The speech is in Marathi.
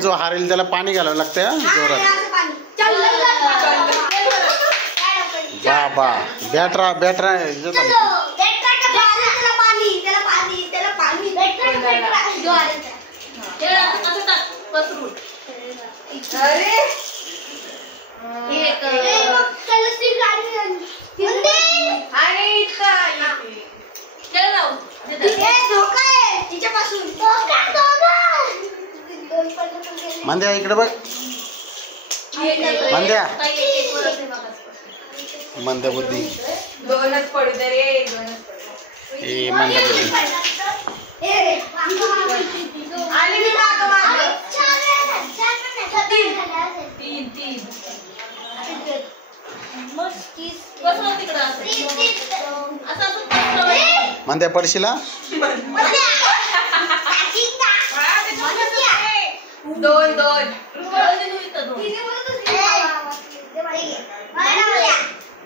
जो हारेल त्याला पाणी घालावं लागतं जोरात. बाबा बॅटरा बॅटरा मंद्या इकडे बघ. मंद्या मंद्या बुद्धी दोनच पडते रे. ए मंद्या बुद्धी मंद्या पडशीला. दोन दोन